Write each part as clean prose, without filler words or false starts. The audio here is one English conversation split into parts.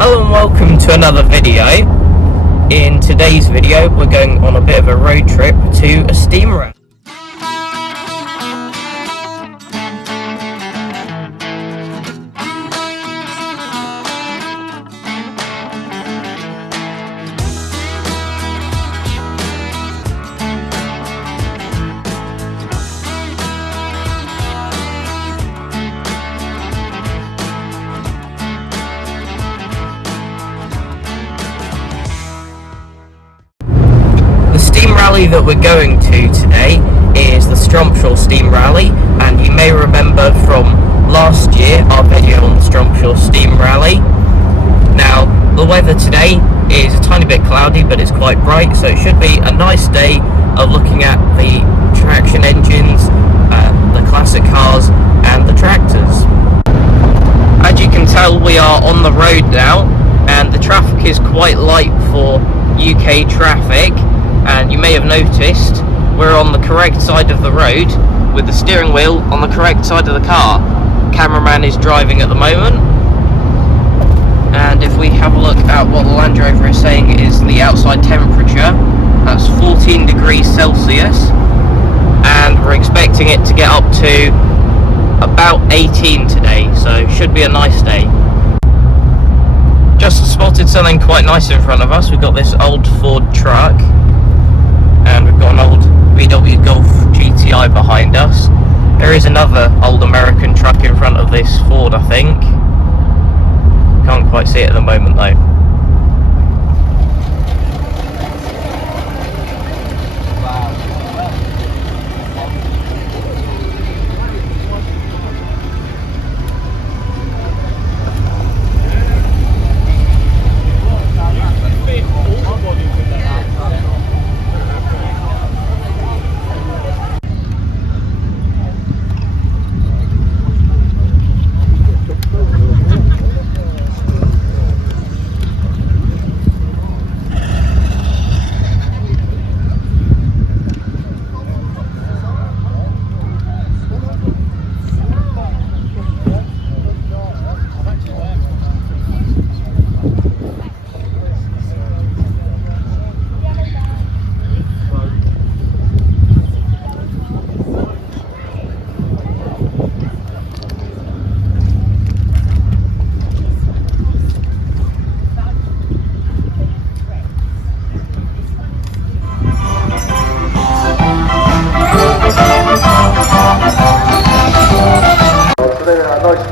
Hello and welcome to another video. In today's video we're going on a bit of a road trip to a steam rally. The steam rally that we're going to today is the Strumpshaw steam rally, and you may remember from last year our video on the Strumpshaw steam rally. Now the weather today is a tiny bit cloudy, but it's quite bright, so it should be a nice day of looking at the traction engines, the classic cars and the tractors. As you can tell, we are on the road now and the traffic is quite light for UK traffic. And you may have noticed we're on the correct side of the road with the steering wheel on the correct side of the car. Cameraman is driving at the moment, and if we have a look at what the Land Rover is saying is the outside temperature, that's 14 degrees Celsius, and we're expecting it to get up to about 18 today, so should be a nice day. Just spotted something quite nice in front of us. We've got this old Ford truck, and we've got an old VW Golf GTI behind us. There is another old American truck in front of this Ford, I think. Can't quite see it at the moment though.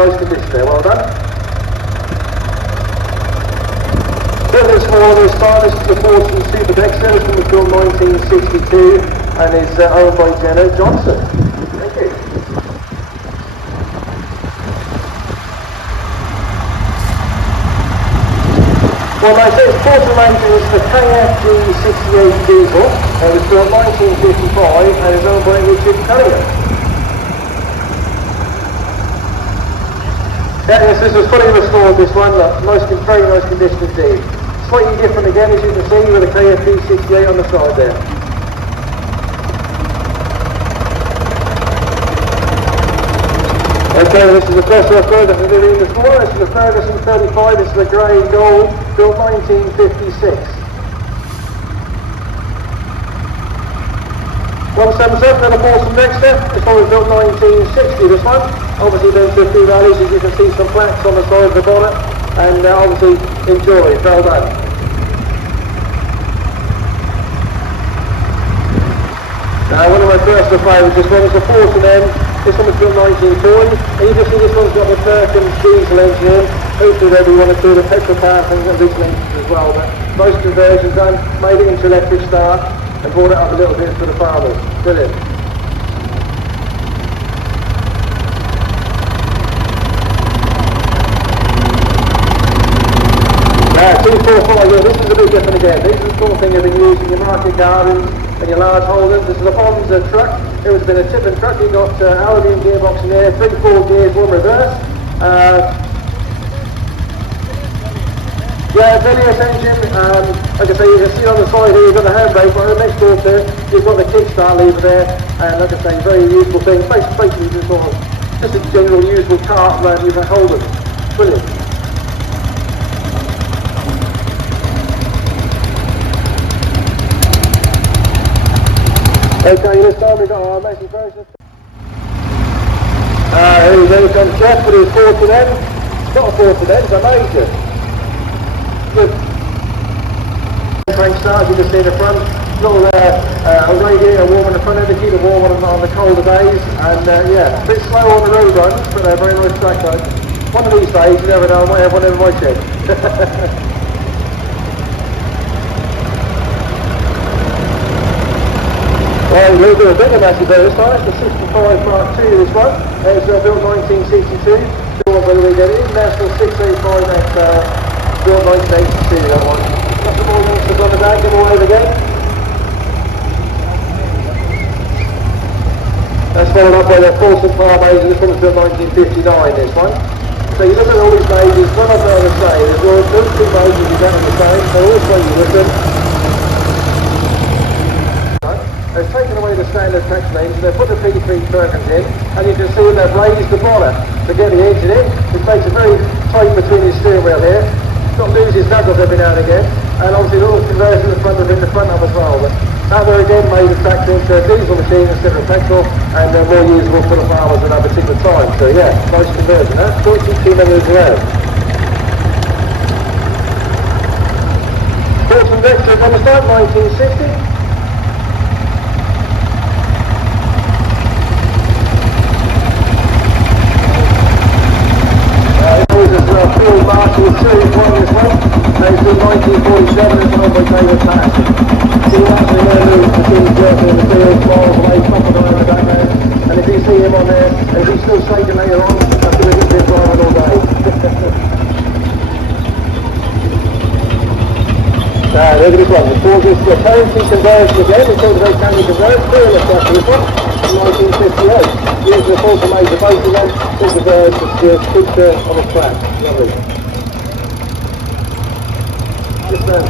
Nice condition there, well done. This morning this is the Fortune Super Dexter, this one was built 1962 and is owned by Jenna Johnson. Thank you. Well, like I said, it's Fortune engine is the KFG 68 diesel. It was built 1955 and is owned by Richard Cunningham. Yes, this was fully restored, this one, look, very nice condition indeed. Slightly different again, as you can see, with a KFD 68 on the side there. Okay, this is the first record that we're doing this morning. This is the Ferguson 35, this is the grey and gold, built 1956. 177 and a Fortune Dexter, this one was built 1960, this one. Obviously been to a few rallies, as you can see some plaques on the side of the bonnet, and obviously enjoy, well done. Now one of my personal favourites, this one is the Fortune M, this one was built 1940, and you can see this one's got the Perkins diesel engine in. Hopefully there'll be one or two of the petrol power things and diesel engines as well, but most conversions done, made it into electric start, and brought it up a little bit for the farmers. Brilliant. Now 245, yeah, this is a bit different again. This is the sort of thing you've been using in your market gardens and your large holders. This is a Bonza truck. It was been a tipping truck. You've got aluminium gearbox in there, 3-4 gears, 1 reverse. Yeah, Velius engine, like I say, you can see on the side here, you've got the handbrake, but next door to it, you've got the kickstart lever there, and like I say, very useful thing. Basically, just sort of, just a general useful car around you can hold it. Brilliant. Okay, this time we've got our message process. Here we go, comes Jeff with his 40 then. It's not a 40 then, it's a major. Good. Crank start, you can see in the front. Little a radiator warm in the front end to keep it warm on the colder days. And yeah, a bit slow on the road runs, but they're very nice track runs. One of these days, you never know, I might have one in my shed. Well, we'll do a bigger massive there this time. It's the 65 Mark II this one. It's built 1962. Built by the weekend. International 685 that's built 1982, that one. Got some more youngsters on the back, give them all over again. That's followed up by the Fulton Farm Major, this one's built 1959, this one. So you look at all these majors, one of them are the same. There's those two majors exactly the same, so all three you look at. They've taken away the standard traction engine, they've put the P3 Perkins in, and you can see they've raised the bonnet to get the engine in. It makes it very tight between his steering wheel here. It's got to lose his knuckles every now and again, and obviously a little conversion in the front of as well. But that were again made attractive to a diesel machine instead of petrol, and they're more usable for the farmers at that particular time. So yeah, nice conversion, huh? 42 minutes around. Fortune Vector, on the start, 1960. Field Marshal Series 1 this one. It's been 1947, it's owned by David Patterson. See that's in there, the machine's working in the field, miles away, pumping around the background. And if you see him on there, and if he's still shaking later on, that's going to get been driving all day. Now, look at this one. The currency conversion again. We talked about can you convert. Fearless after this one. 1958. Here's the full major boat again. This is the picture on the track. Lovely. Just now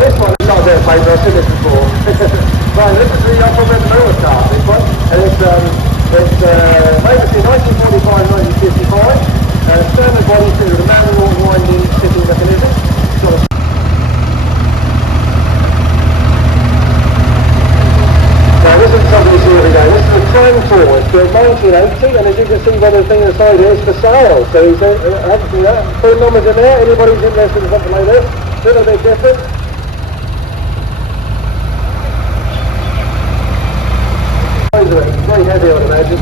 this one is not a bit of paper, I've seen this before. Right, this is the upper rim motor car, this one. And it's made between 1945 and 1955. Standard body fitted with a manual winding sitting mechanism. Now this is something you see every day. This is a tram tour. It's built 1980, and as you can see by the thing inside here, it's for sale. So you have to see that. Put numbers in there. Anybody's interested in something like this, a little bit different. It's very heavy, I would imagine.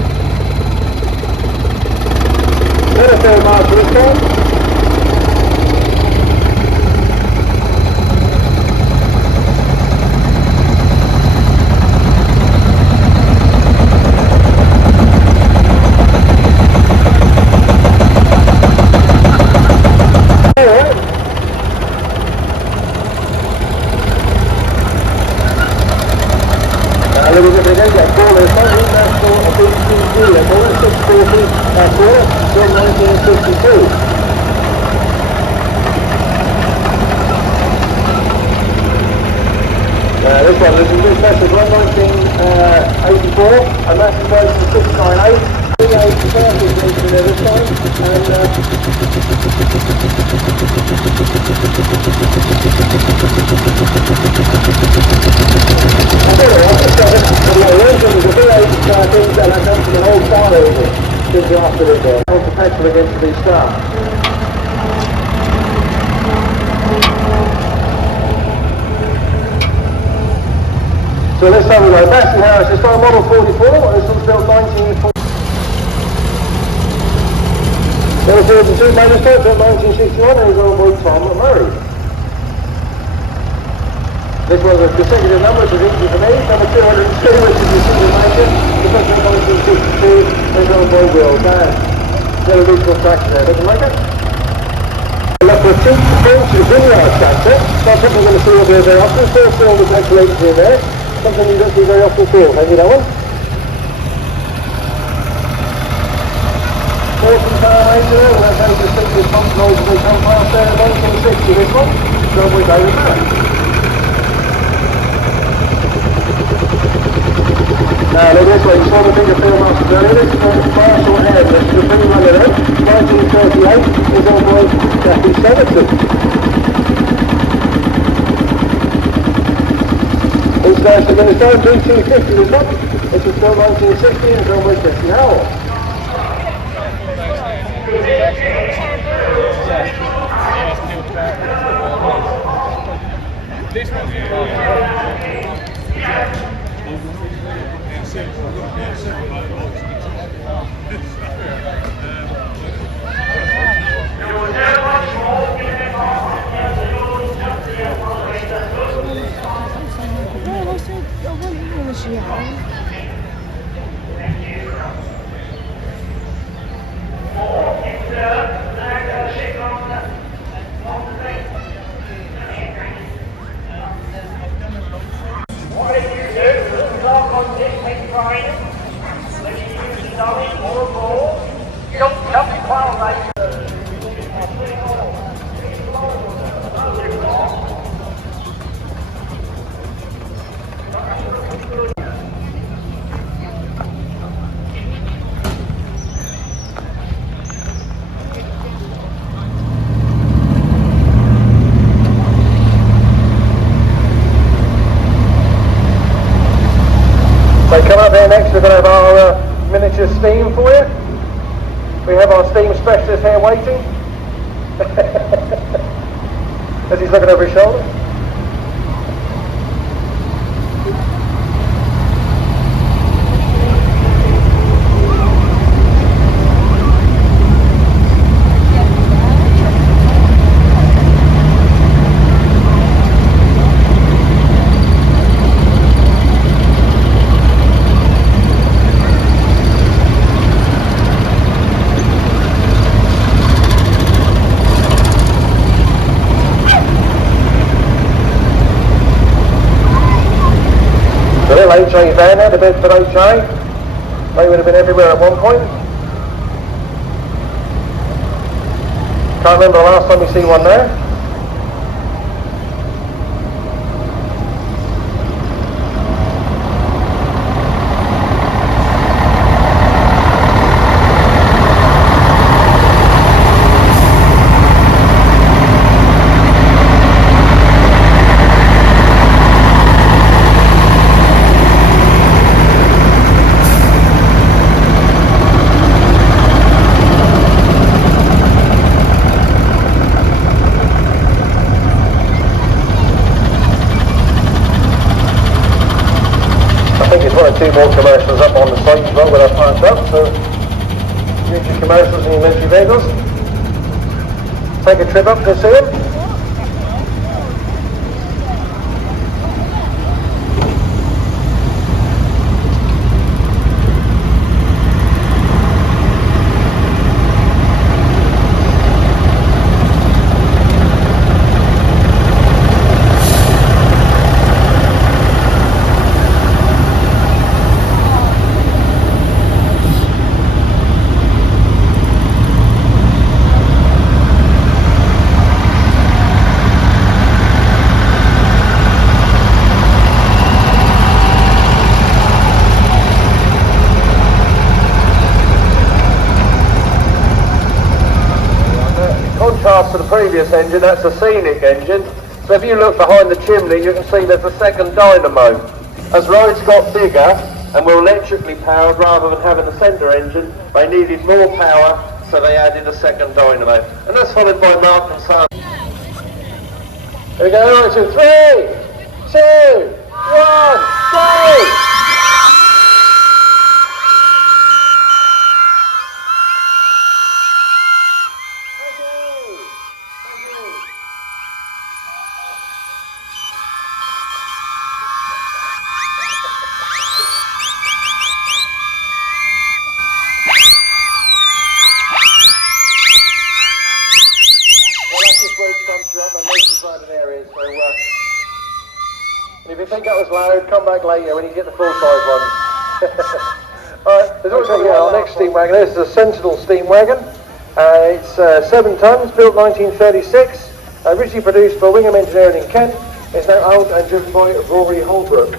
Then a fair mark for this time. This one, this is this message, 1984, and that's the price of 698. 380 circles in there this time, and and I come from an old car over since after it there. I want to petrol against these cars. So let's have a look. Bessie Harris, it's got a model 44, this one's built 1940. Model 42, Manchester, built 1961, and he's on board Tom Murray. This was a consecutive number, which is easy for me. Number 202, which is the single major. The first one 1962, there's on board wheels. Very regional traction there, doesn't like it? Look for a 2-inch vineyard tractor. Not something we're going to see over there very often. Four cylinder calculations in there. Something you don't see very often too. Have you that one? Fulton Farm Major, well that's how you stick with pump noise as they come past there. 1960 this one. So we go with that. Now look this way, you saw the bigger film master earlier. This is called Marshall Air. This is a pretty runner there. 1938 is on board Jackie Severton. guys, so when it's down to 250 this one, it's a still 1960 and John Wick Jesse Howell. This one's So come up here next, we're going to have our miniature steam for you. We have our steam specialist here waiting. As he's looking over his shoulder. The little HA van there, the Bedford HA. They would have been everywhere at one point. Can't remember the last time we see one there. I think there's one or two more commercials up on the site as well where they're parked up, so use your commercials and your military vehicles. Take a trip up to see them. Contrast to the previous engine, that's a scenic engine. So if you look behind the chimney, you can see there's a second dynamo. As roads got bigger and were electrically powered rather than having a centre engine, they needed more power, so they added a second dynamo. And that's followed by Mark and Son. Here we go, right, so 3, 2, 1, go! And if you think that was loud, come back later when you get the full-size one. Alright, there's also our next steam wagon. This is a Sentinel steam wagon. It's 7 tonnes, built 1936, originally produced by Wingham Engineering in Kent. It's now owned and driven by Rory Holbrook.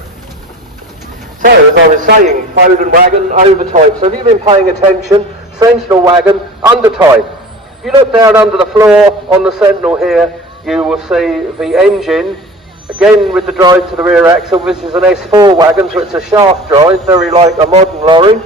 So, as I was saying, Foden wagon, overtype. So if you've been paying attention, Sentinel wagon, undertype. If you look down under the floor on the Sentinel here, you will see the engine Again with the drive to the rear axle. This is an S4 wagon, so it's a shaft drive, very like a modern lorry,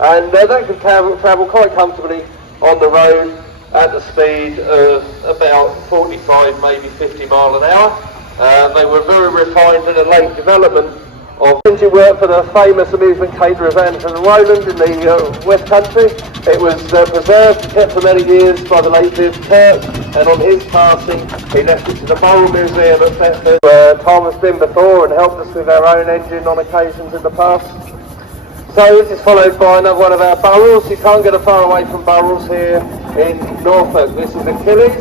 and that can travel quite comfortably on the road at the speed of about 45, maybe 50 mile an hour. They were very refined in a late development of engine work for the famous amusement caterers Anderson and Rowland in the West Country. It was preserved and kept for many years by the late Viv Kirk, and on his passing he left it to the Moral Museum at Thetford, where Tom has been before and helped us with our own engine on occasions in the past. So this is followed by another one of our Burrells. You can't get far away from Burrells here in Norfolk. This is Achilles.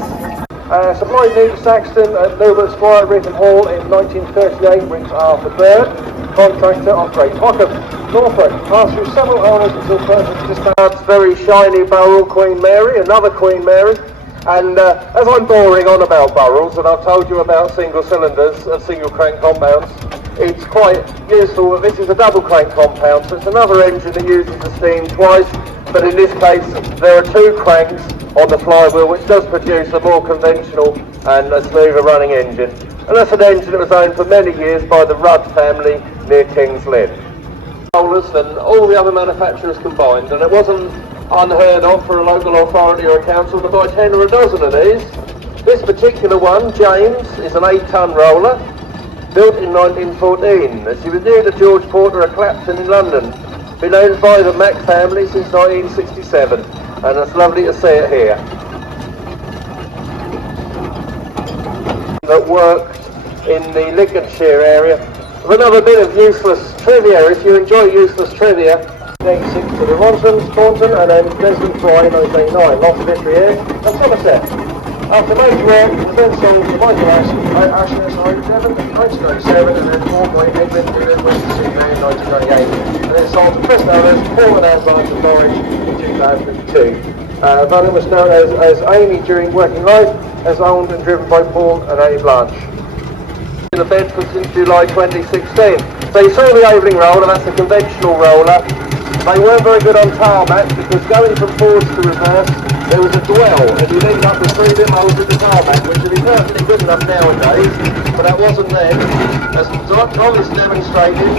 Supplied new to Saxton at Newbert Squire, Ritten Hall in 1938, brings Arthur Bird, contractor of Great Hockham, Norfolk. Passed through several owners until perfect dispatch. Very shiny Burrell, Queen Mary, another Queen Mary. And as I'm boring on about Burrells, and I've told you about single cylinders and single crank compounds, it's quite useful. This is a double crank compound, so it's another engine that uses the steam twice, but in this case there are two cranks on the flywheel, which does produce a more conventional and a smoother running engine. And that's an engine that was owned for many years by the Rudd family near King's Lynn. Than all the other manufacturers combined, and it wasn't unheard of for a local authority or a council to buy 10 or a dozen of these. This particular one, James, is an 8-ton roller, built in 1914. She was near the George Porter at Clapton in London. Been owned by the Mack family since 1967, and it's lovely to see it here. That worked in the Lincolnshire area. With another bit of useless trivia, if you enjoy useless trivia, 1986 to the Taunton, and then Desmond Fry in 1989. Lots of history here. And Somerset. After major work, the then sold to Michael Ashes, 1997, and then bought by Edmund Dillon, West Sydney in 1998. And then sold to Chris Owners, Paul and Anne Barnes of Norwich in 2002. Vernon was known as Amy during working life, as owned and driven by Paul and Annie Blanche. In the Bedford since July 2016. So you saw the Aveling roller, that's a conventional roller. They weren't very good on tarmac because going from forwards to reverse, there was a dwell, and you'd end up with 3 bit holes in the tarmac, which would be perfectly good enough nowadays, but that wasn't then. As Tom has demonstrated,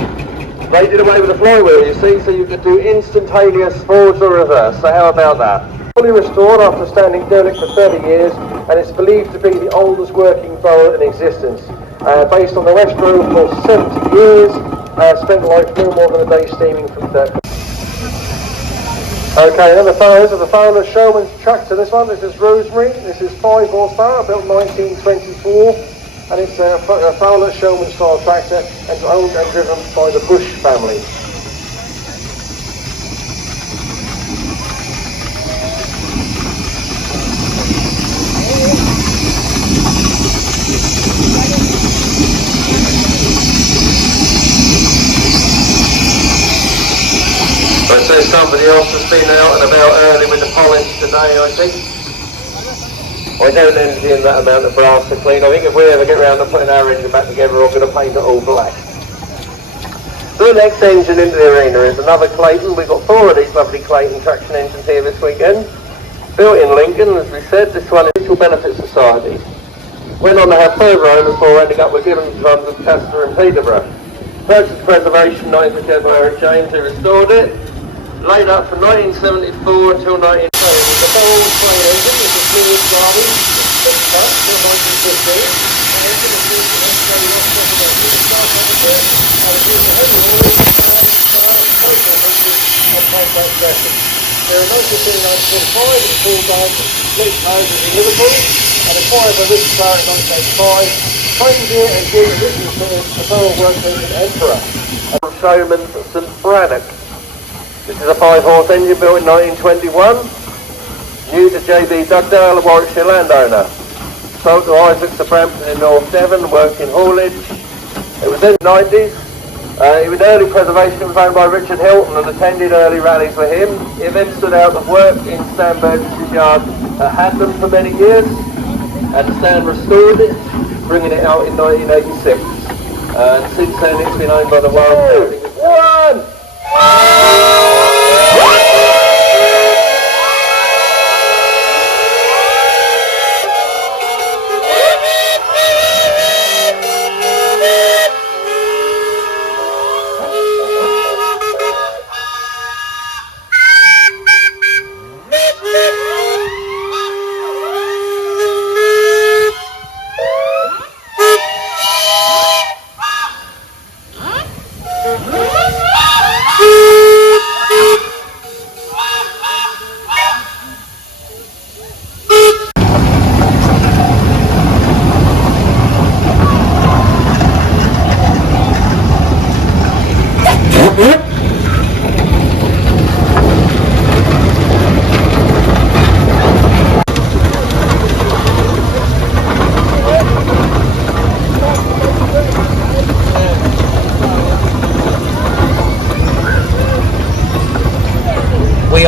they did away with the flywheel, you see, so you could do instantaneous forwards or reverse. So how about that? Fully restored after standing derelict for 30 years, and it's believed to be the oldest working Burrell in existence. Based on the restroom for 70 years, spent life no more than a day steaming from Thetford. Okay, then the Fowler Showman's tractor. This is Rosemary. This is 5 horsepower, built 1924, and it's a Fowler Showman style tractor, and it's owned and driven by the Bush family. So somebody else has been out and about early with the polish today, I think. I don't envy that amount of brass to clean. I think if we ever get round to putting our engine back together, we're going to paint it all black. So the next engine into the arena is another Clayton. We've got 4 of these lovely Clayton traction engines here this weekend. Built in Lincoln, as we said, this one is Mutual Benefit Society. Went on to have further owners before ending up with Gibbons runs of Castor and Peterborough. Purchase preservation, 19th by Eric James, who restored it. Laid up from 1974 until 1980. It's a Burrell train engine, it's a fluid driving, it's 6 months, not 1915. And it's in the future, it's very much better than this time, and it's used for heavy haulage, and compact vessels. There are 1945, it's pulled down to split houses in Liverpool, and acquired by Richard Clark in 1985. Train gear and gear originally fitted the Burrell works engine Emperor, and Showman's St Brannock. This is a 5-horse engine built in 1921, new to JB Dugdale, a Warwickshire landowner. Sold to Isaacs of Brampton in North Devon, worked in haulage. It was in the 90s. It was early preservation, it was owned by Richard Hilton and attended early rallies with him. It then stood out of work in Stan Burgess's yard at Haddon for many years, and Stan restored it, bringing it out in 1986. And since then it's been owned by the Wild family.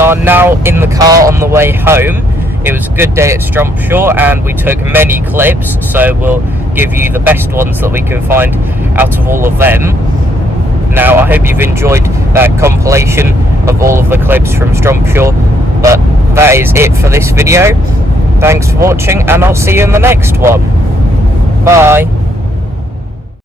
are now in the car on the way home. It was a good day at Strumpshaw and we took many clips, so we'll give you the best ones that we can find out of all of them. Now, I hope you've enjoyed that compilation of all of the clips from Strumpshaw, but that is it for this video. Thanks for watching, and I'll see you in the next one. Bye.